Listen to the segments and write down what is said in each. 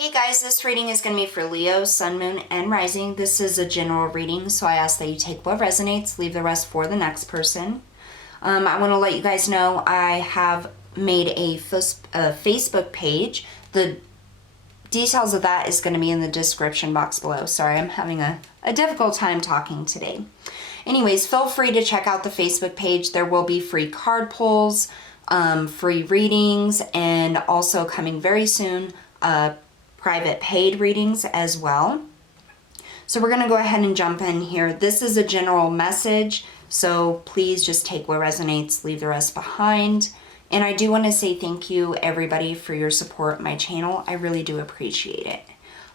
Hey guys, this reading is going to be for Leo, Sun, Moon, and Rising. This is a general reading, so I ask that you take what resonates, leave the rest for the next person. I want to let you guys know I have made a Facebook page. The details of that is going to be in the description box below. Sorry, I'm having a difficult time talking today. Anyways, feel free to check out the Facebook page. There will be free card pulls, free readings, and also coming very soon, private paid readings as well. So we're going to go ahead and jump in here. This is a general message, so please just take what resonates, leave the rest behind. And I do want to say thank you everybody for your support of my channel. I really do appreciate it.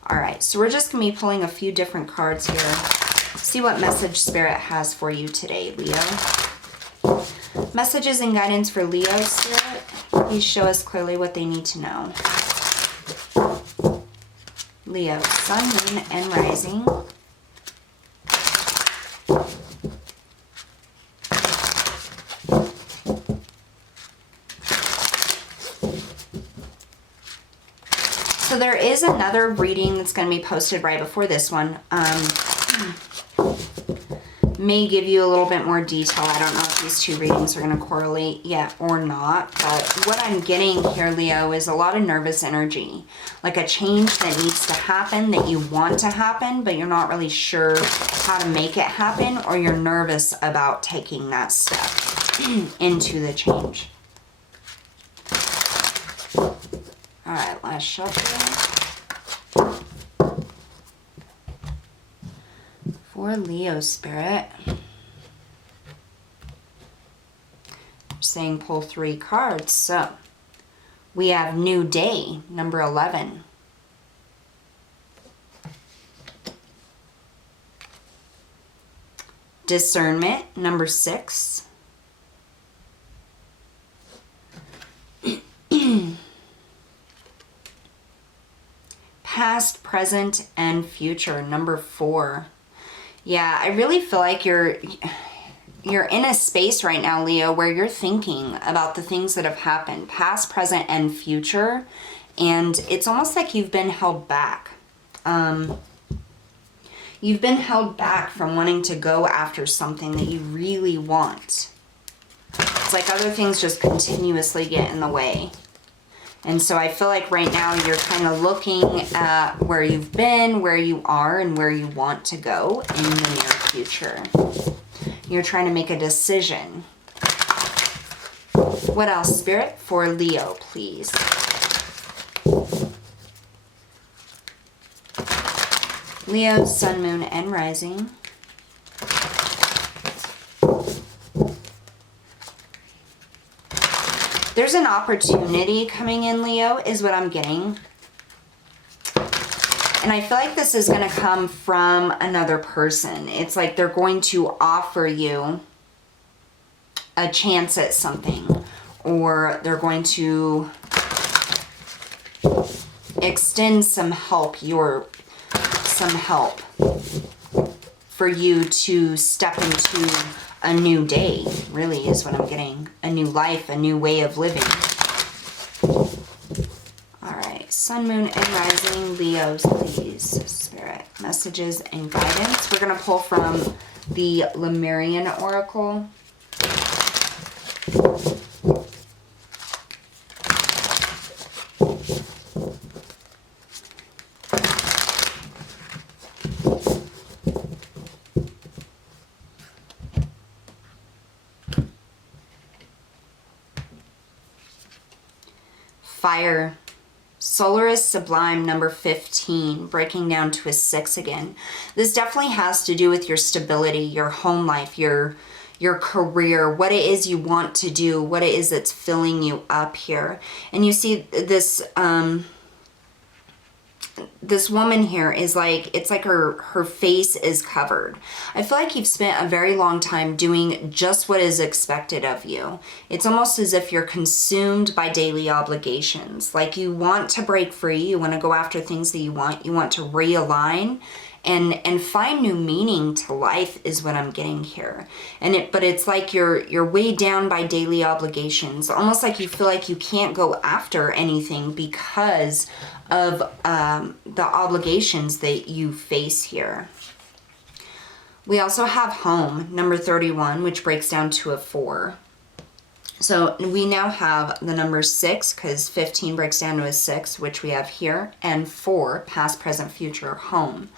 All right, so we're just going to be pulling a few different cards here. See what message Spirit has for you today, Leo. Messages and guidance for Leo, Spirit. Please show us clearly what they need to know. Leo, Sun, Moon, and Rising. So there is another reading that's going to be posted right before this one. May give you a little bit more detail. I don't know if these two readings are going to correlate yet or not, but what I'm getting here, Leo, is a lot of nervous energy, like a change that needs to happen, that you want to happen, but you're not really sure how to make it happen, or you're nervous about taking that step into the change. All right, last shuffle. For Leo, Spirit. Saying pull 3 cards. So we have New Day, number 11. Discernment, number 6. Past, present, and future, number 4. Yeah, I really feel like you're in a space right now, Leo, where you're thinking about the things that have happened, past, present, and future, and it's almost like you've been held back. You've been held back from wanting to go after something that you really want. It's like other things just continuously get in the way. And so I feel like right now you're kind of looking at where you've been, where you are, and where you want to go in the near future. You're trying to make a decision. What else, Spirit, for Leo, please? Leo, Sun, Moon, and Rising. There's an opportunity coming in, Leo, is what I'm getting. And I feel like this is going to come from another person. It's like they're going to offer you a chance at something, or they're going to extend some help for you to step into a new day, really, is what I'm getting. A new life, a new way of living. All right, Sun, Moon, and Rising, Leos, please, Spirit, messages and guidance. We're going to pull from the Lemurian Oracle. Fire, Solaris Sublime, number 15, breaking down to a 6 again. This definitely has to do with your stability, your home life, your career, what it is you want to do, what it is that's filling you up here. And you see this this woman here is like, it's like her face is covered. I feel like you've spent a very long time doing just what is expected of you. It's almost as if you're consumed by daily obligations. Like you want to break free, you want to go after things that you want to realign, and find new meaning to life is what I'm getting here. But it's like you're weighed down by daily obligations, almost like you feel like you can't go after anything because of the obligations that you face here. We also have home, number 31, which breaks down to a 4. So we now have the number 6, because 15 breaks down to a 6, which we have here, and 4, past, present, future, home.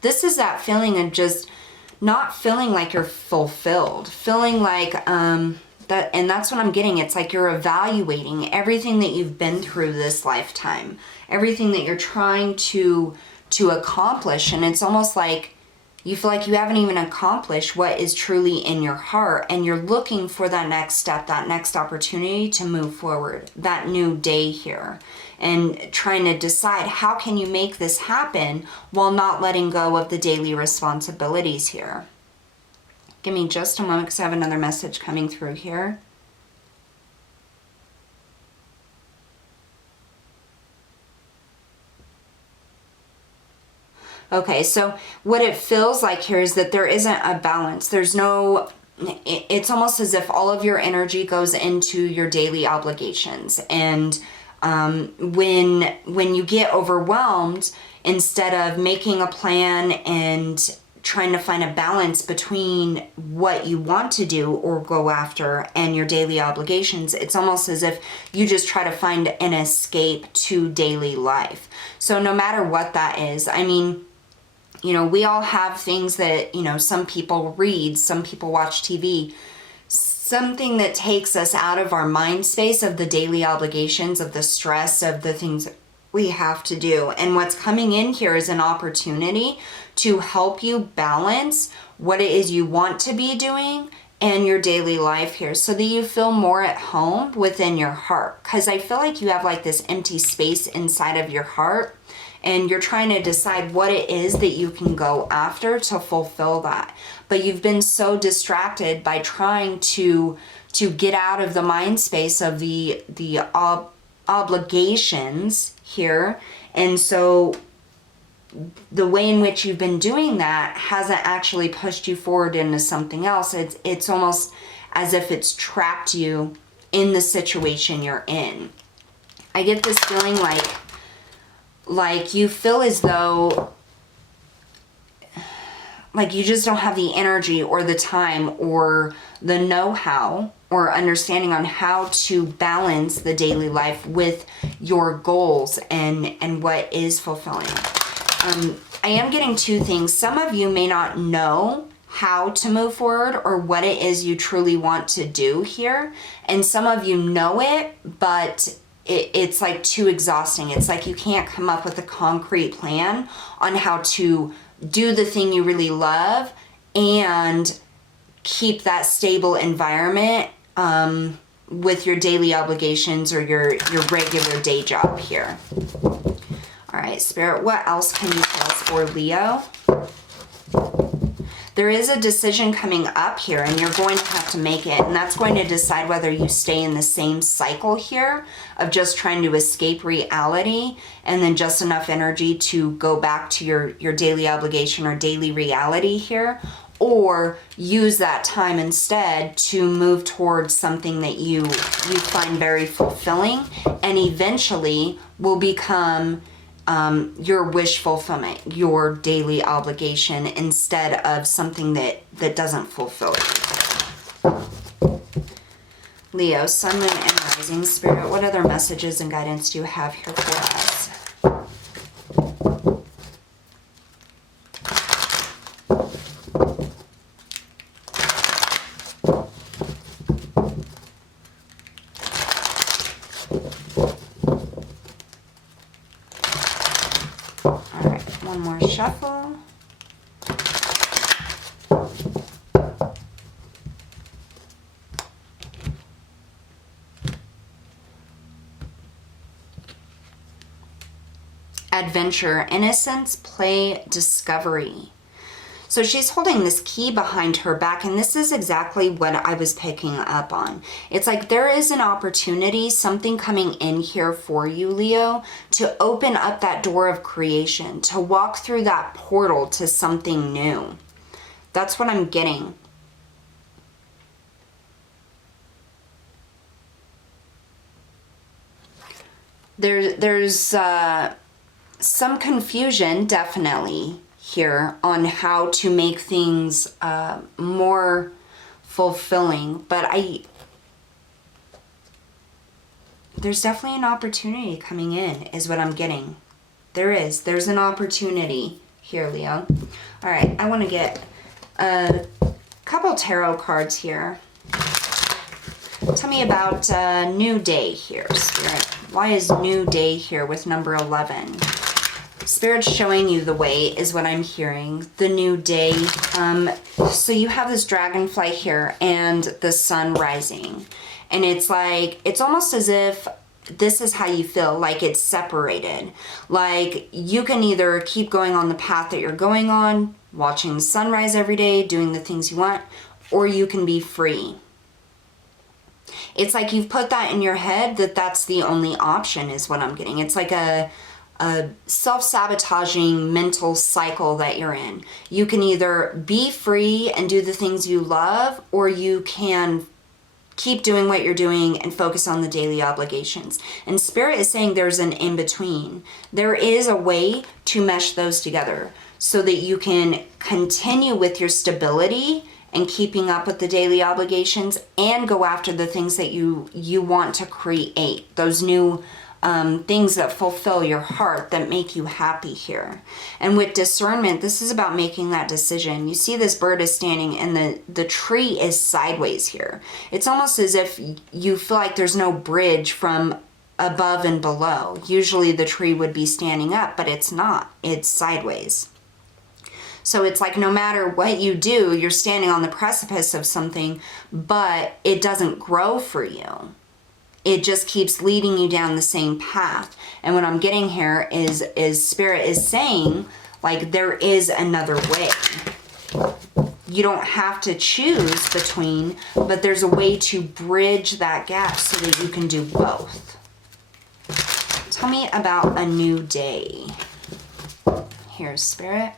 This is that feeling of just not feeling like you're fulfilled, feeling like that, and that's what I'm getting. It's like you're evaluating everything that you've been through this lifetime, everything that you're trying to accomplish, and it's almost like you feel like you haven't even accomplished what is truly in your heart, and you're looking for that next step, that next opportunity to move forward, that new day here, and trying to decide how can you make this happen while not letting go of the daily responsibilities here. Give me just a moment because I have another message coming through here. Okay, so what it feels like here is that there isn't a balance. There's no, it's almost as if all of your energy goes into your daily obligations. And when you get overwhelmed, instead of making a plan and trying to find a balance between what you want to do or go after and your daily obligations, it's almost as if you just try to find an escape to daily life. So no matter what that is, I mean, you know, we all have things that, you know, some people read, some people watch TV, something that takes us out of our mind space of the daily obligations, of the stress, of the things we have to do. And what's coming in here is an opportunity to help you balance what it is you want to be doing and your daily life here, so that you feel more at home within your heart. Because I feel like you have like this empty space inside of your heart, and you're trying to decide what it is that you can go after to fulfill that. But you've been so distracted by trying to get out of the mind space of the obligations here. And so the way in which you've been doing that hasn't actually pushed you forward into something else. It's almost as if it's trapped you in the situation you're in. I get this feeling like you feel as though like you just don't have the energy or the time or the know-how or understanding on how to balance the daily life with your goals and what is fulfilling. I am getting two things. Some of you may not know how to move forward or what it is you truly want to do here. And some of you know it, but it's like too exhausting. It's like you can't come up with a concrete plan on how to do the thing you really love and keep that stable environment with your daily obligations or your regular day job here. All right, Spirit, what else can you tell us for Leo? There is a decision coming up here, and you're going to have to make it, and that's going to decide whether you stay in the same cycle here of just trying to escape reality and then just enough energy to go back to your daily obligation or daily reality here, or use that time instead to move towards something that you find very fulfilling and eventually will become your wish fulfillment, your daily obligation, instead of something that doesn't fulfill you. Leo, Sun, Moon, and Rising. Spirit, what other messages and guidance do you have here for us? One more shuffle. Adventure, innocence, play, discovery. So she's holding this key behind her back, and this is exactly what I was picking up on. It's like there is an opportunity, something coming in here for you, Leo, to open up that door of creation, to walk through that portal to something new. That's what I'm getting. There's some confusion, definitely, here on how to make things more fulfilling, but there's definitely an opportunity coming in, is what I'm getting. There's an opportunity here, Leo. All right, I want to get a couple tarot cards here. Tell me about New Day here, Spirit. Why is New Day here with number 11? Spirit's showing you the way, is what I'm hearing. The new day. So you have this dragonfly here and the sun rising. And it's like, it's almost as if this is how you feel, like it's separated. Like you can either keep going on the path that you're going on, watching the sunrise every day, doing the things you want, or you can be free. It's like you've put that in your head that that's the only option, is what I'm getting. It's like a self-sabotaging mental cycle that you're in. You can either be free and do the things you love, or you can keep doing what you're doing and focus on the daily obligations. And Spirit is saying there's an in-between. There is a way to mesh those together so that you can continue with your stability and keeping up with the daily obligations and go after the things that you want to create, those new things that fulfill your heart, that make you happy here. And with discernment, this is about making that decision. You see this bird is standing and the tree is sideways here. It's almost as if you feel like there's no bridge from above and below. Usually the tree would be standing up, but it's not. It's sideways. So it's like no matter what you do, you're standing on the precipice of something, but it doesn't grow for you. It just keeps leading you down the same path. And what I'm getting here is Spirit is saying, like, there is another way. You don't have to choose between, but there's a way to bridge that gap so that you can do both. Tell me about a new day. Here's Spirit.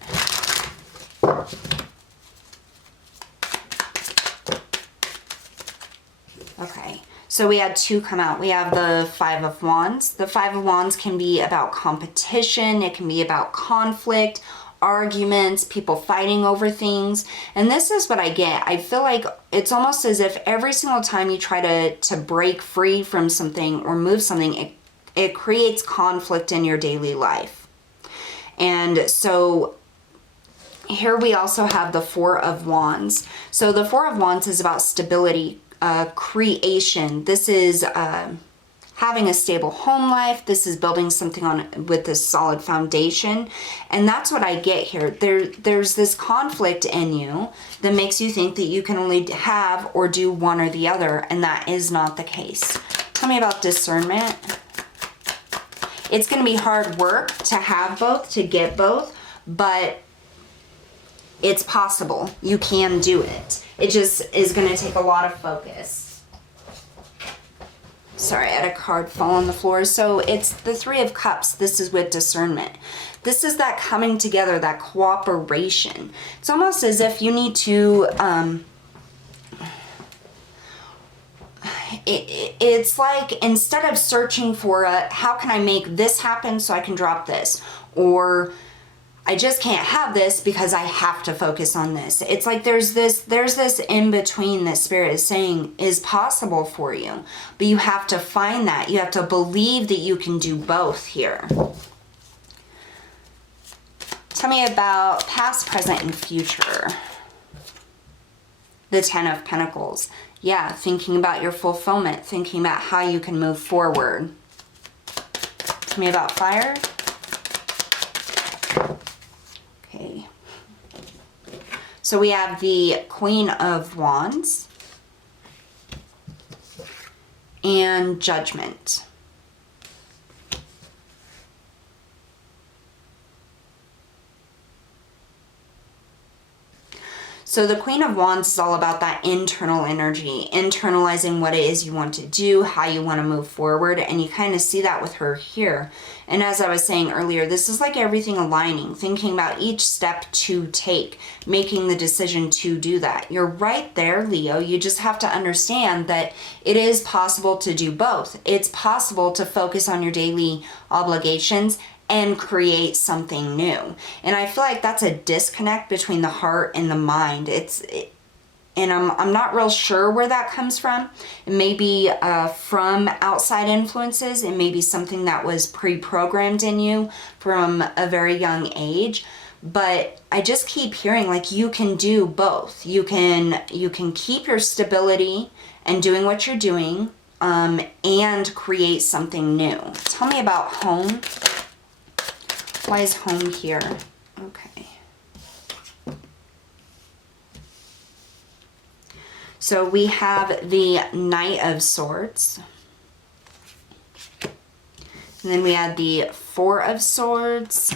Okay. So we had two come out. We have the Five of Wands. The Five of Wands can be about competition. It can be about conflict, arguments, people fighting over things. And this is what I get. I feel like it's almost as if every single time you try to break free from something or move something, it creates conflict in your daily life. And so here we also have the Four of Wands. So the Four of Wands is about stability, creation. This is having a stable home life. This is building something on with this solid foundation. And that's what I get here. There's this conflict in you that makes you think that you can only have or do one or the other, and that is not the case. Tell me about discernment. It's going to be hard work to have both, to get both, but it's possible. You can do it. It just is going to take a lot of focus. Sorry, I had a card fall on the floor. So it's the Three of Cups. This is with discernment. This is that coming together, that cooperation. It's almost as if you need to, it's like instead of searching for how can I make this happen so I can drop this, or I just can't have this because I have to focus on this. It's like there's this in between that Spirit is saying is possible for you, but you have to find that. You have to believe that you can do both here. Tell me about past, present, and future. The Ten of Pentacles. Yeah, thinking about your fulfillment, thinking about how you can move forward. Tell me about fire. Okay. So we have the Queen of Wands and Judgment. So the Queen of Wands is all about that internal energy, internalizing what it is you want to do, how you want to move forward, and you kind of see that with her here. And as I was saying earlier, this is like everything aligning, thinking about each step to take, making the decision to do that. You're right there, Leo. You just have to understand that it is possible to do both. It's possible to focus on your daily obligations and create something new. And I feel like that's a disconnect between the heart and the mind. And I'm not real sure where that comes from. It may be from outside influences. It may be something that was pre-programmed in you from a very young age. But I just keep hearing like you can do both. You can keep your stability and doing what you're doing and create something new. Tell me about home. Why is home here? Okay. So we have the Knight of Swords. And then we had the Four of Swords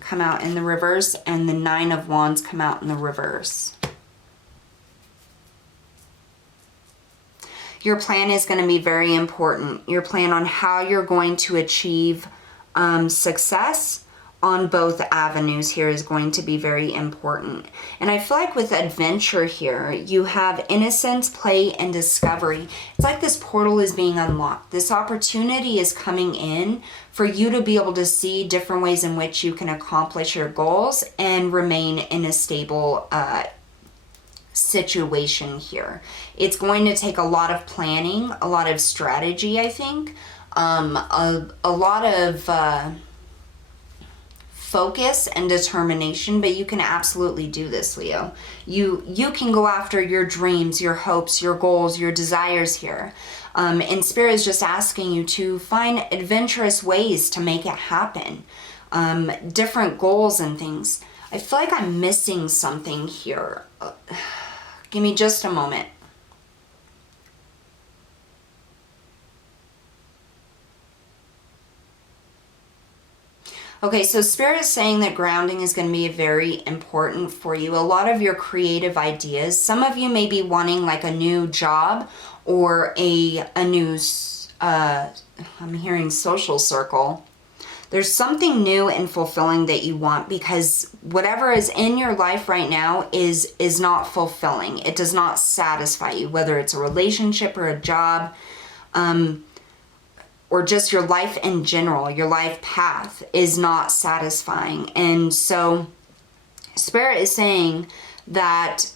come out in the reverse, and the Nine of Wands come out in the reverse. Your plan is going to be very important. Your plan on how you're going to achieve success on both avenues here is going to be very important. And I feel like with adventure here, you have innocence, play, and discovery. It's like this portal is being unlocked. This opportunity is coming in for you to be able to see different ways in which you can accomplish your goals and remain in a stable situation here. It's going to take a lot of planning, a lot of strategy, I think, a lot of focus and determination, but you can absolutely do this, Leo. You can go after your dreams, your hopes, your goals, your desires here. And Spirit is just asking you to find adventurous ways to make it happen. Different goals and things. I feel like I'm missing something here. Give me just a moment. Okay, so Spirit is saying that grounding is going to be very important for you. A lot of your creative ideas, some of you may be wanting like a new job or a new, I'm hearing social circle. There's something new and fulfilling that you want because whatever is in your life right now is not fulfilling. It does not satisfy you, whether it's a relationship or a job, or just your life in general. Your life path is not satisfying. And so Spirit is saying that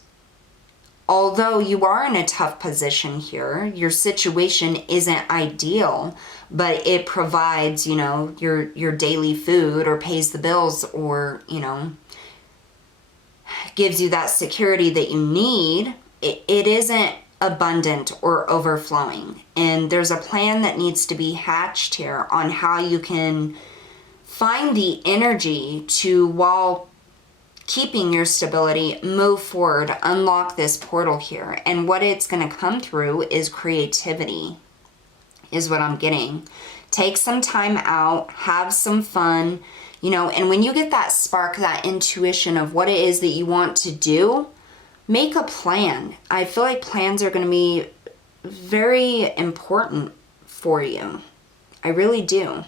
although you are in a tough position here, your situation isn't ideal, but it provides, you know, your daily food or pays the bills or, you know, gives you that security that you need. It isn't abundant or overflowing. And there's a plan that needs to be hatched here on how you can find the energy to, while keeping your stability, move forward, unlock this portal here. And what it's going to come through is creativity, is what I'm getting. Take some time out, have some fun, you know, and when you get that spark, that intuition of what it is that you want to do, make a plan. I feel like plans are going to be very important for you. I really do.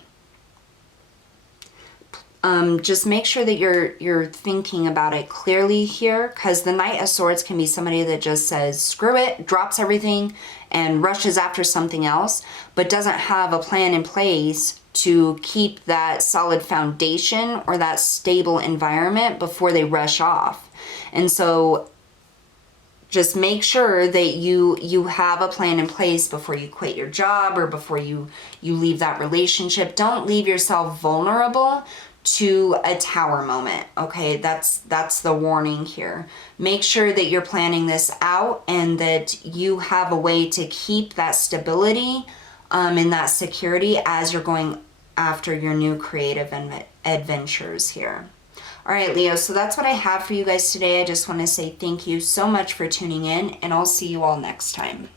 Just make sure that you're thinking about it clearly here, because the Knight of Swords can be somebody that just says, screw it, drops everything, and rushes after something else, but doesn't have a plan in place to keep that solid foundation or that stable environment before they rush off. And so just make sure that you have a plan in place before you quit your job or before you leave that relationship. Don't leave yourself vulnerable to a tower moment, okay? That's the warning here. Make sure that you're planning this out and that you have a way to keep that stability and that security as you're going after your new creative adventures here. All right, Leo, so that's what I have for you guys today. I just want to say thank you so much for tuning in, and I'll see you all next time.